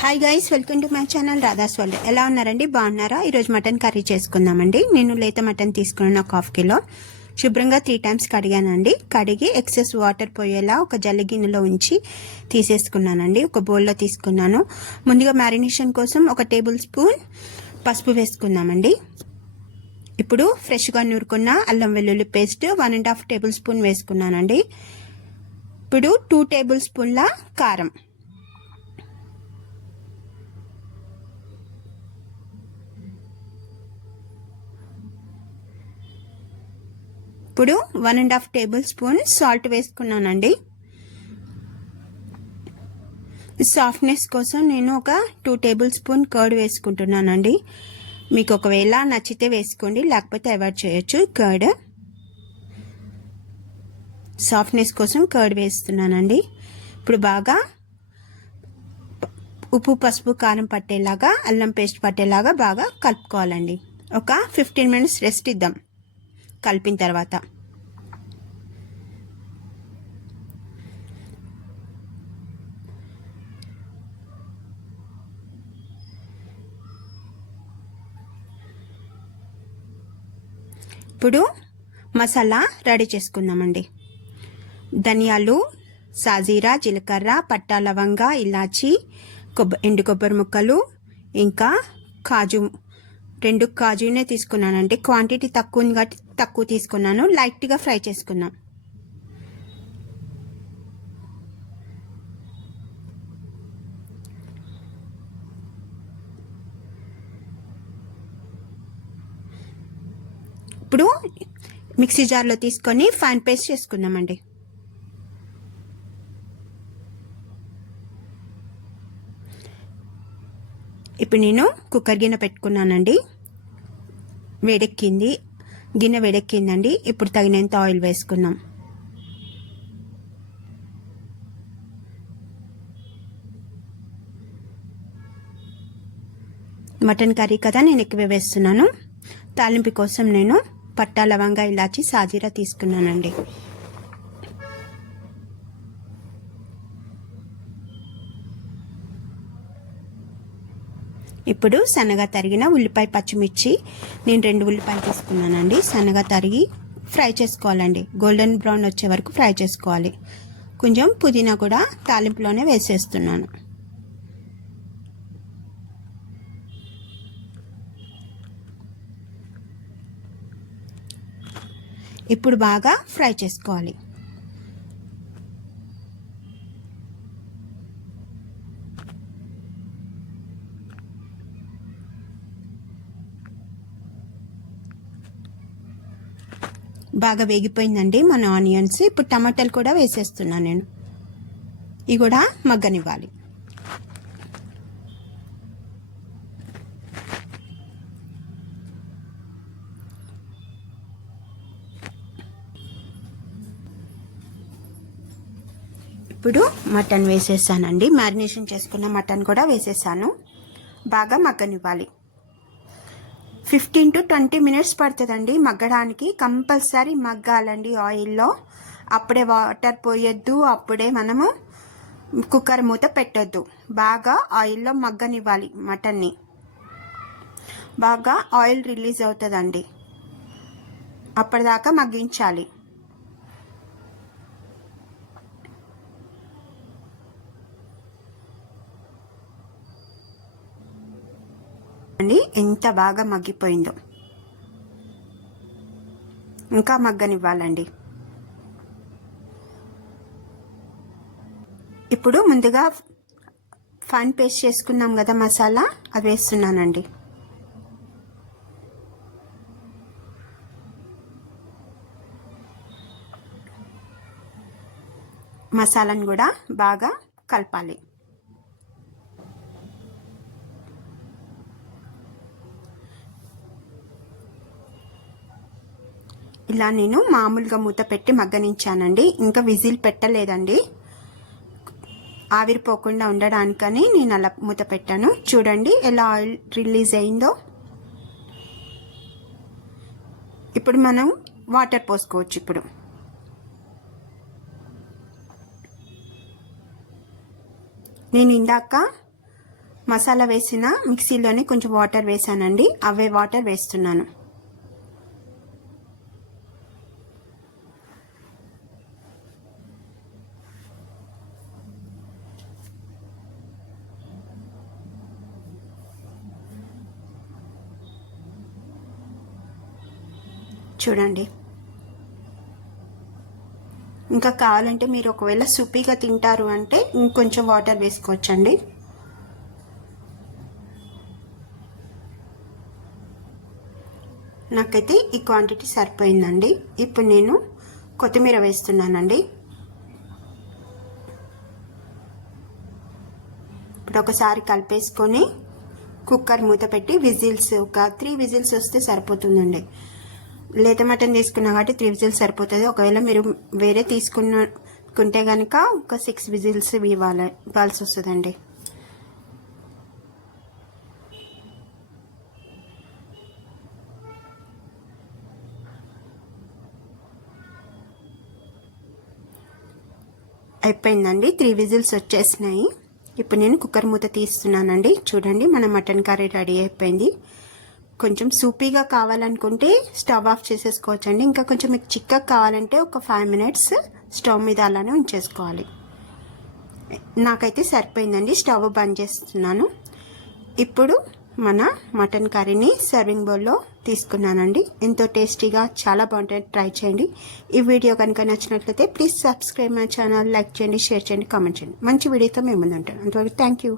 Hi guys, welcome to my channel Radha's world. ఎలా ఉన్నారండి? బాగున్నారా? ఈరోజు మటన్ కర్రీ చేసుకుందామండి. నేను లేత మటన్ తీసుకున్నాను, ఒక హాఫ్ కిలో. శుభ్రంగా 3 times కడిగానండి. కడిగి ఎక్సెస్ వాటర్ పోయేలా ఒక జల్లి గిన్నెలో ఉంచి తీసేసుకున్నానండి. ఒక బౌల్లో తీసుకున్నాను. ముందుగా మ్యారినేషన్ కోసం 1 టేబుల్ స్పూన్ పసుపు వేసుకుందామండి. ఇప్పుడు ఫ్రెష్గా నూరుకున్న అల్లం వెల్లుల్లి పేస్ట్ 1.5 టేబుల్ స్పూన్ వేసుకున్నానండి. ఇప్పుడు 2 టేబుల్ స్పూన్ల కారం, ఇప్పుడు 1.5 టేబుల్ స్పూన్ సాల్ట్ వేసుకున్నానండి. సాఫ్ట్నెస్ కోసం నేను ఒక 2 టేబుల్ స్పూన్ కర్డ్ వేసుకుంటున్నానండి. మీకు ఒకవేళ నచ్చితే వేసుకోండి, లేకపోతే అవాయిడ్ చేయొచ్చు. కర్డ్ సాఫ్ట్నెస్ కోసం కర్డ్ వేస్తున్నానండి. ఇప్పుడు బాగా ఉప్పు, పసుపు, కారం పట్టేలాగా, అల్లం పేస్ట్ పట్టేలాగా బాగా కలుపుకోవాలండి. ఒక 15 minutes రెస్ట్ ఇద్దాం కలిపిన తర్వాత. ఇప్పుడు మసాలా రెడీ చేసుకుందామండి. ధనియాలు, సాజీరా, జీలకర్ర, పట్టా, లవంగ, ఇలాచి, ఎండు కొబ్బరి ముక్కలు, ఇంకా కాజు. 2 కాజునే తీసుకున్నానండి. క్వాంటిటీ తక్కువ ఉంది కాబట్టి తక్కువ తీసుకున్నాను. లైట్గా ఫ్రై చేసుకున్నాం. ఇప్పుడు మిక్సీ జార్లో తీసుకొని ఫైన్ పేస్ట్ చేసుకుందామండి. ఇప్పుడు నేను కుక్కర్ గిన్నె పెట్టుకున్నానండి. గిన్నె వేడెక్కిందండి. ఇప్పుడు తగినంత ఆయిల్ వేసుకుందాం. మటన్ కర్రీ కదా, నేను ఎక్కువ వేస్తున్నాను. తాలింపు కోసం నేను పట్టా, లవంగ, ఇలాచి, సాజీరా తీసుకున్నానండి. ఇప్పుడు సన్నగా తరిగిన ఉల్లిపాయ, పచ్చిమిర్చి, నేను 2 ఉల్లిపాయలు తీసుకున్నానండి. సన్నగా తరిగి ఫ్రై చేసుకోవాలండి. గోల్డెన్ బ్రౌన్ వచ్చే వరకు ఫ్రై చేసుకోవాలి. కొంచెం పుదీనా కూడా తాలింపులోనే వేసేస్తున్నాను. ఇప్పుడు బాగా ఫ్రై చేసుకోవాలి. బాగా వేగిపోయిందండి మన ఆనియన్స్. ఇప్పుడు టమాటాలు కూడా వేసేస్తున్నాను నేను. ఇవి కూడా మగ్గనివ్వాలి. ఇప్పుడు మటన్ వేసేసానండి. మ్యారినేషన్ చేసుకున్న మటన్ కూడా వేసేసాను. బాగా మగ్గనివ్వాలి. 15 to 20 minutes పడుతుందండి మగ్గడానికి. కంపల్సరీ మగ్గాలండి ఆయిల్లో. అప్పుడే వాటర్ పోయొద్దు, అప్పుడే మనము కుక్కర్ మూత పెట్టొద్దు. బాగా ఆయిల్లో మగ్గనివ్వాలి మటన్ని. బాగా ఆయిల్ రిలీజ్ అవుతుందండి, అప్పటిదాకా మగ్గించాలి. ఎంత బాగా మగ్గిపోయిందో. ఇంకా మగ్గనివ్వాలండి. ఇప్పుడు ముందుగా ఫైన్ పేస్ట్ చేసుకున్నాం కదా మసాలా, అది వేస్తున్నానండి. మసాలాను కూడా బాగా కలపాలి. ఇలా నేను మామూలుగా మూత పెట్టి మగ్గనించానండి. ఇంకా విజిల్ పెట్టలేదండి, ఆవిరిపోకుండా ఉండడానికని నేను అలా మూత పెట్టాను. చూడండి ఎలా ఆయిల్ రిలీజ్ అయిందో. ఇప్పుడు మనం వాటర్ పోసుకోవచ్చు. ఇప్పుడు నేను ఇందాక మసాలా వేసిన మిక్సీలోనే కొంచెం వాటర్ వేసానండి, అవే వాటర్ వేస్తున్నాను. చూడండి, ఇంకా కావాలంటే మీరు ఒకవేళ సూపీగా తింటారు అంటే ఇంకొంచెం వాటర్ వేసుకోవచ్చండి. నాకైతే ఈ క్వాంటిటీ సరిపోయిందండి. ఇప్పుడు నేను కొత్తిమీర వేస్తున్నానండి. ఇప్పుడు ఒకసారి కలిపేసుకొని కుక్కర్ మూత పెట్టి విజిల్స్ ఒక 3 విజిల్స్ వస్తే సరిపోతుందండి. లేత మటన్ తీసుకున్నా కాబట్టి 3 విజిల్స్ సరిపోతుంది. ఒకవేళ మీరు వేరే తీసుకుంటే కనుక ఒక 6 విజిల్స్ ఇవ్వాల్సి వస్తుందండి. అయిపోయిందండి, 3 విజిల్స్ వచ్చేసినాయి. ఇప్పుడు నేను కుక్కర్ మూత తీస్తున్నానండి. చూడండి, మన మటన్ కర్రీ రెడీ అయిపోయింది. కొంచెం సూపీగా కావాలనుకుంటే స్టవ్ ఆఫ్ చేసేసుకోవచ్చండి. ఇంకా కొంచెం మీకు చిక్కగా కావాలంటే ఒక 5 మినిట్స్ స్టవ్ మీద అలానే ఉంచేసుకోవాలి. నాకైతే సరిపోయిందండి, స్టవ్ బంద్ చేస్తున్నాను. ఇప్పుడు మన మటన్ కర్రీని సర్వింగ్ బౌల్లో తీసుకున్నానండి. ఎంతో టేస్టీగా చాలా బాగుంటుంది, ట్రై చేయండి. ఈ వీడియో కనుక నచ్చినట్లయితే please subscribe my channel, like చేయండి, షేర్ చేయండి, కామెంట్ చేయండి. మంచి వీడియోతో మేము ముందుంటాను. అంతవరకు థ్యాంక్ యూ.